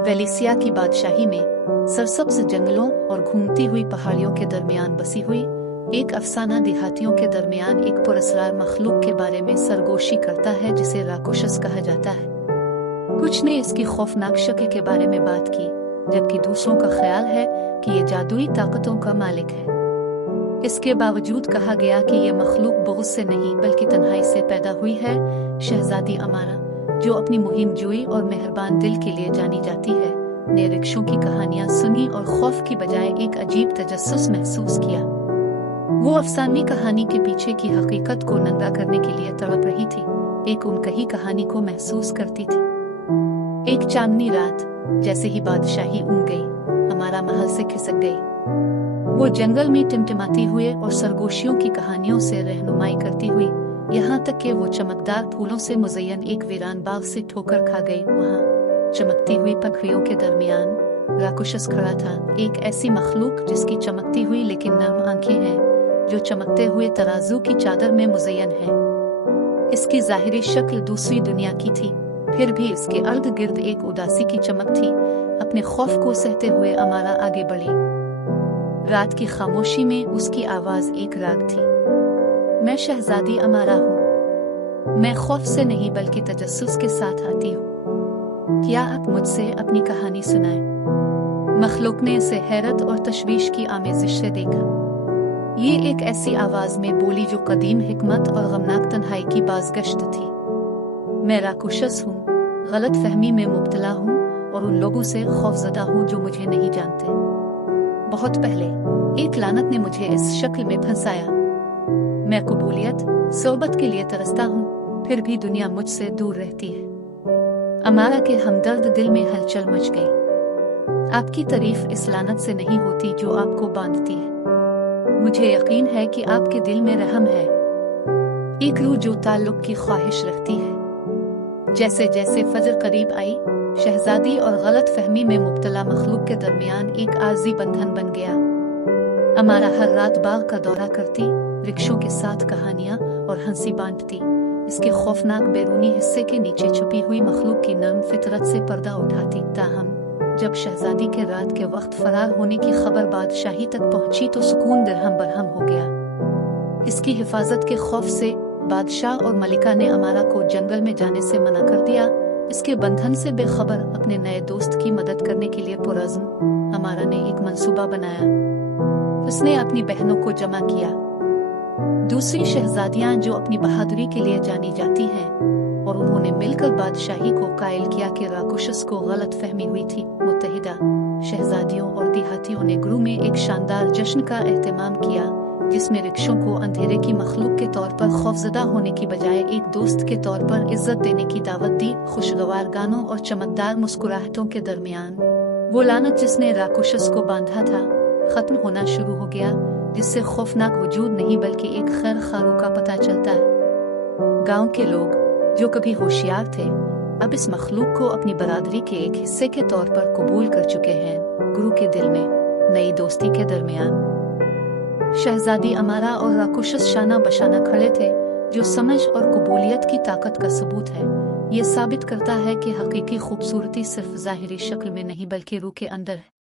वेलिसिया की बादशाही में सरसब्ज जंगलों और घूमती हुई पहाड़ियों के दरमियान बसी हुई एक अफसाना देहातियों के दरमियान एक पुरस्कार मखलूक के बारे में सरगोशी करता है जिसे राकुशस कहा जाता है। कुछ ने इसकी खौफनाक शक्ल के बारे में बात की, जबकि दूसरों का ख्याल है कि ये जादुई ताकतों का मालिक है। इसके बावजूद कहा गया कि ये मखलूक बहुत से नहीं बल्कि तन्हाई से पैदा हुई है। शहजादी अमारा, जो अपनी मुहिम जोई और मेहरबान दिल के लिए जानी जाती है, ने रिक्शों की कहानियां सुनी और खौफ की बजाय एक अजीब तजस्सुस महसूस किया। वो अफसानी कहानी के पीछे की हकीकत को नंगा करने के लिए तड़प रही थी, एक उनकही कहानी को महसूस करती थी। एक चांदनी रात, जैसे ही बादशाही ऊँघ गई, हमारा महल से खिसक गई। वो जंगल में टिमटिमाती हुए और सरगोशियों की कहानियों से रहनुमाई करती हुई, यहाँ तक कि वो चमकदार फूलों से मुज़य्यन एक वीरान बाग से ठोकर खा गई। वहाँ चमकती हुई पंखुड़ियों के दरमियान राकुशस खड़ा था, एक ऐसी मखलूक जिसकी चमकती हुई लेकिन नर्म आंखें हैं, जो चमकते हुए तराजू की चादर में मुज़य्यन है। इसकी ज़ाहिरी शक्ल दूसरी दुनिया की थी, फिर भी इसके अर्द गिर्द एक उदासी की चमक थी। अपने खौफ को सहते हुए अमारा आगे बढ़ी। रात की खामोशी में उसकी आवाज एक राग थी। मैं शहजादी अमारा हूँ। मैं खौफ से नहीं बल्कि तजस्सुस के साथ आती हूँ। क्या आप मुझसे अपनी कहानी सुनाएं? मखलूक ने इसे हैरत और तशवीश की आमेजिश से देखा। ये एक ऐसी आवाज में बोली जो कदीम हिकमत और गमनाक तन्हाई की बाज़गश्त थी। मैं राकुशस हूँ, गलत फहमी में मुब्तला हूँ और उन लोगों से खौफजदा हूँ जो मुझे नहीं जानते। बहुत पहले एक लानत ने मुझे इस शक्ल में फंसाया। मैं कबूलियत, सोबत के लिए तरसता हूँ, फिर भी दुनिया मुझसे दूर रहती है। अमारा के हमदर्द दिल में हलचल मच गई। आपकी तारीफ इस लानत से नहीं होती जो आपको बांधती है। मुझे यकीन है कि आपके दिल में रहम है, एक रूह जो ताल्लुक की ख्वाहिश रखती है। जैसे जैसे फजर करीब आई, शहजादी और गलत फहमी में मुब्तला मखलूक के दरमियान एक आर्जी बंधन बन गया। अमारा हर रात बाग का दौरा करती, रिक्शों के साथ कहानियां और हंसी बांटती। इसके खौफनाक बैरूनी हिस्से के नीचे छुपी हुई मखलूक की नर्म फितरत से पर्दा उठाती। ताहम जब शहजादी के रात के वक्त फरार होने की खबर बादशाही तक पहुंची तो सुकून दरहम बरहम हो गया। इसकी हिफाजत के खौफ से बादशाह और मलिका ने अमारा को जंगल में जाने से मना कर दिया। इसके बंधन से बेखबर अपने नए दोस्त की मदद करने के लिए पुरज़्म अमारा ने एक मंसूबा बनाया। उसने अपनी बहनों को जमा किया, दूसरी शहजादियां जो अपनी बहादुरी के लिए जानी जाती हैं, और उन्होंने मिलकर बादशाही को कायल किया कि राकुशस को गलत फहमी हुई थी। मुत्तहिदा शहजादियों और देहातियों ने गुरु में एक शानदार जश्न का एहतमाम किया, जिसमें रिक्शों को अंधेरे की मखलूक के तौर पर खौफजदा होने की बजाय एक दोस्त के तौर पर इज्जत देने की दावत दी। खुशगवार गानों और चमकदार मुस्कुराहटों के दरमियान वो लानत जिसने राकुशस को बांधा था खत्म होना शुरू हो गया, जिससे खौफनाक वजूद नहीं बल्कि एक खैर खारू का पता चलता है। गांव के लोग जो कभी होशियार थे, अब इस मखलूक को अपनी बरादरी के एक हिस्से के तौर पर कबूल कर चुके हैं। गुरु के दिल में नई दोस्ती के दरमियान शहजादी अमारा और राकुशस शाना बशाना खड़े थे, जो समझ और कबूलियत की ताकत का सबूत है। ये साबित करता है कि हकीकी खूबसूरती सिर्फ ज़ाहिरी शक्ल में नहीं बल्कि रूह के अंदर है।